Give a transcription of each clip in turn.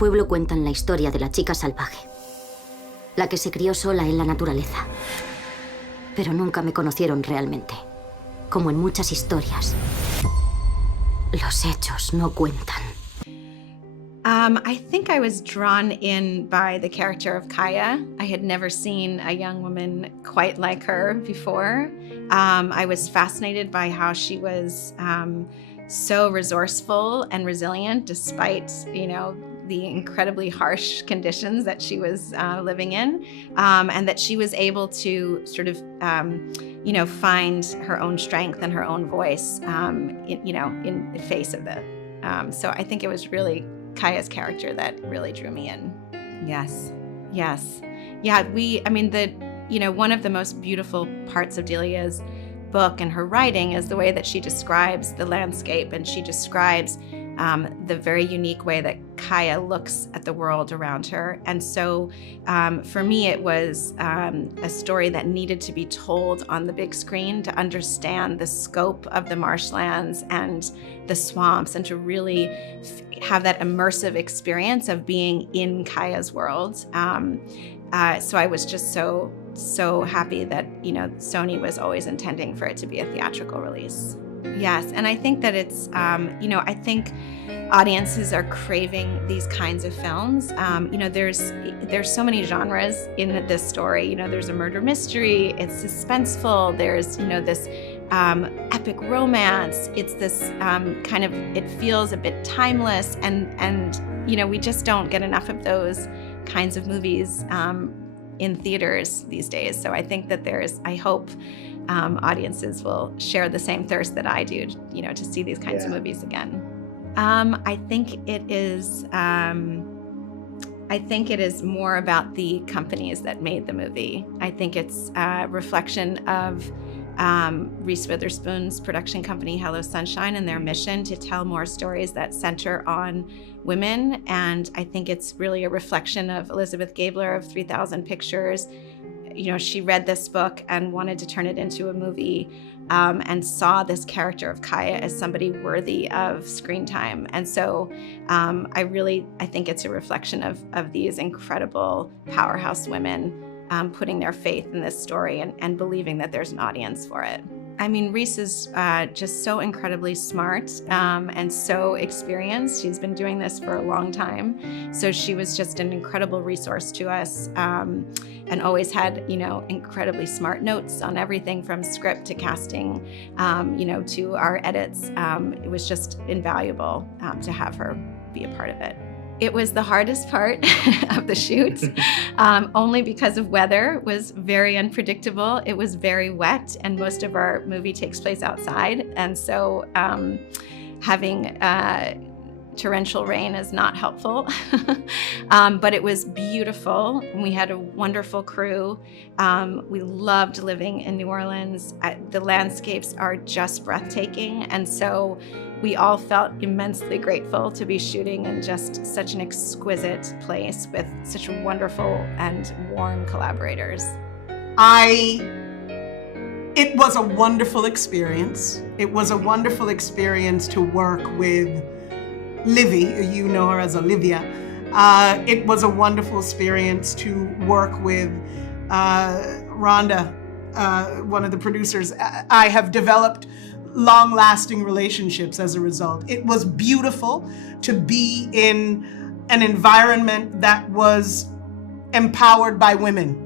pueblo cuentan la historia de la chica salvaje, la que se crió sola en la naturaleza. Pero nunca me conocieron realmente. Como en muchas historias, los hechos no cuentan. I think I was drawn in by the character of Kaya. I had never seen a young woman quite like her before. I was fascinated by how she was so resourceful and resilient despite, the incredibly harsh conditions that she was living in, and that she was able to sort of, find her own strength and her own voice, in the face of the. So I think it was really Kaya's character that really drew me in. Yes. Yeah, one of the most beautiful parts of Delia's book and her writing is the way that she describes the landscape, and she describes the very unique way that Kaya looks at the world around her. And so for me, it was a story that needed to be told on the big screen to understand the scope of the marshlands and the swamps, and to really have that immersive experience of being in Kaya's world. So I was just so happy that, Sony was always intending for it to be a theatrical release. Yes, and I think that it's, I think audiences are craving these kinds of films. There's so many genres in this story. There's a murder mystery, it's suspenseful, there's, this epic romance. It's this it feels a bit timeless, and we just don't get enough of those kinds of movies in theaters these days. So I think that I hope audiences will share the same thirst that I do, to see these kinds of movies again. I think it is more about the companies that made the movie. I think it's a reflection of Reese Witherspoon's production company, Hello Sunshine, and their mission to tell more stories that center on women. And I think it's really a reflection of Elizabeth Gabler of 3000 Pictures. She read this book and wanted to turn it into a movie, and saw this character of Kaya as somebody worthy of screen time. And so I think it's a reflection of these incredible powerhouse women putting their faith in this story and believing that there's an audience for it. I mean, Reese is just so incredibly smart and so experienced. She's been doing this for a long time. So she was just an incredible resource to us, and always had, incredibly smart notes on everything from script to casting, to our edits. It was just invaluable to have her be a part of it. It was the hardest part of the shoot, only because of weather. It was very unpredictable. It was very wet, and most of our movie takes place outside. And so having torrential rain is not helpful. But it was beautiful. We had a wonderful crew. We loved living in New Orleans. The landscapes are just breathtaking. And so we all felt immensely grateful to be shooting in just such an exquisite place with such wonderful and warm collaborators. It was a wonderful experience. It was a wonderful experience to work with Livy, you know her as Olivia. It was a wonderful experience to work with Rhonda, one of the producers. I have developed long-lasting relationships as a result. It was beautiful to be in an environment that was empowered by women.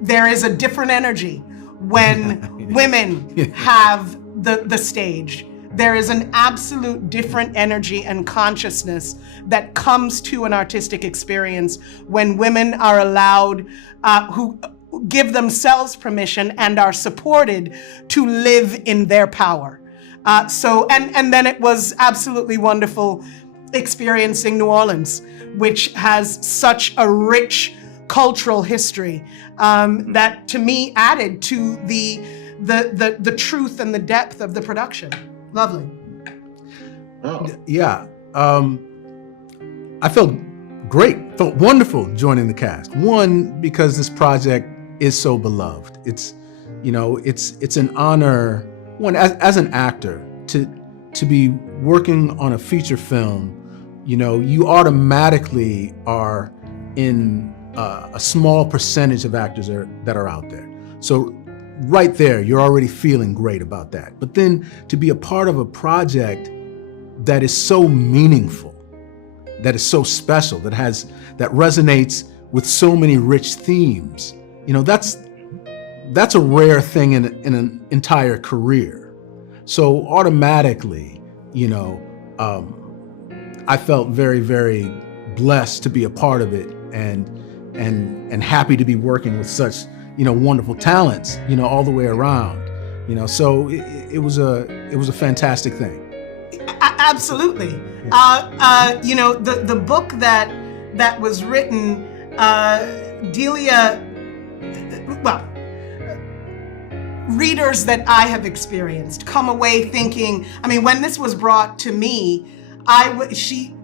There is a different energy when women have the stage. There is an absolute different energy and consciousness that comes to an artistic experience when women are allowed, who give themselves permission and are supported to live in their power. And then it was absolutely wonderful experiencing New Orleans, which has such a rich cultural history that to me added to the truth and the depth of the production. Lovely. Oh. Yeah. I felt great, felt wonderful joining the cast. One, because this project is so beloved. It's an honor, one, as an actor, to be working on a feature film, you know, you automatically are in a small percentage of actors that are out there. So right there, you're already feeling great about that. But then to be a part of a project that is so meaningful, that is so special, that resonates with so many rich themes, you know, that's a rare thing in an entire career. So automatically, you know, I felt very, very blessed to be a part of it, and happy to be working with such, you know, wonderful talents, you know, all the way around, you know. So it was a fantastic thing. Absolutely. You know, the book that was written, Delia, well, readers that I have experienced come away thinking, I mean, when this was brought to me,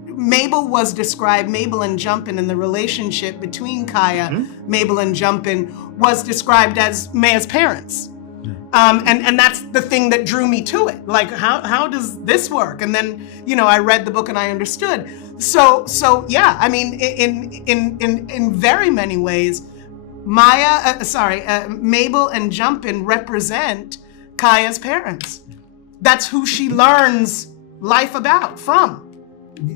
Mabel was described, Mabel and Jumpin, and the relationship between Kaya, Mabel and Jumpin, was described as Maya's parents. And that's the thing that drew me to it. Like, how does this work? And then, you know, I read the book and I understood. So yeah, I mean, in very many ways, Mabel and Jumpin represent Kaya's parents. That's who she learns life from.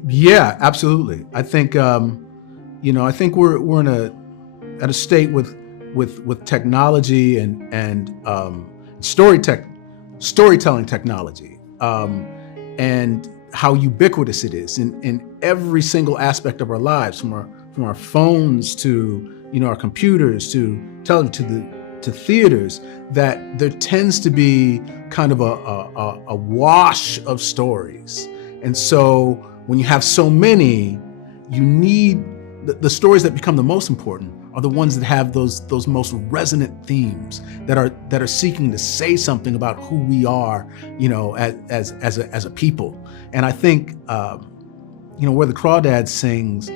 Yeah, absolutely. I think, you know, I think we're at a state with technology and storytelling technology, and how ubiquitous it is in every single aspect of our lives, from our phones to, you know, our computers to television to theaters, that there tends to be kind of a wash of stories. And so when you have so many, you need the stories that become the most important are the ones that have those most resonant themes that are seeking to say something about who we are, you know, as a people. And I think, you know, where the Crawdads sings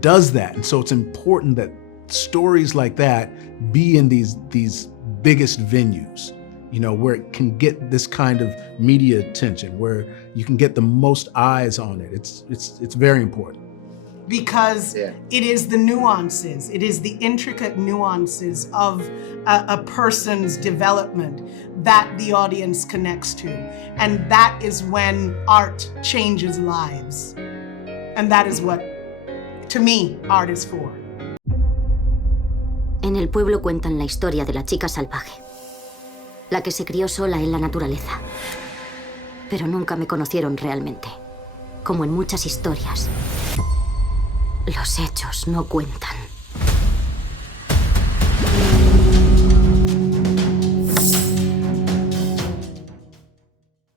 does that. And so it's important that stories like that be in these biggest venues, you know, where it can get this kind of media attention, where you can get the most eyes on it. It's very important. Because it is the nuances, it is the intricate nuances of a person's development that the audience connects to. And that is when art changes lives. And that is what, to me, art is for. En el pueblo cuentan la historia de la chica salvaje, la que se crió sola en la naturaleza. Pero nunca me conocieron realmente, como en muchas historias. Los hechos no cuentan.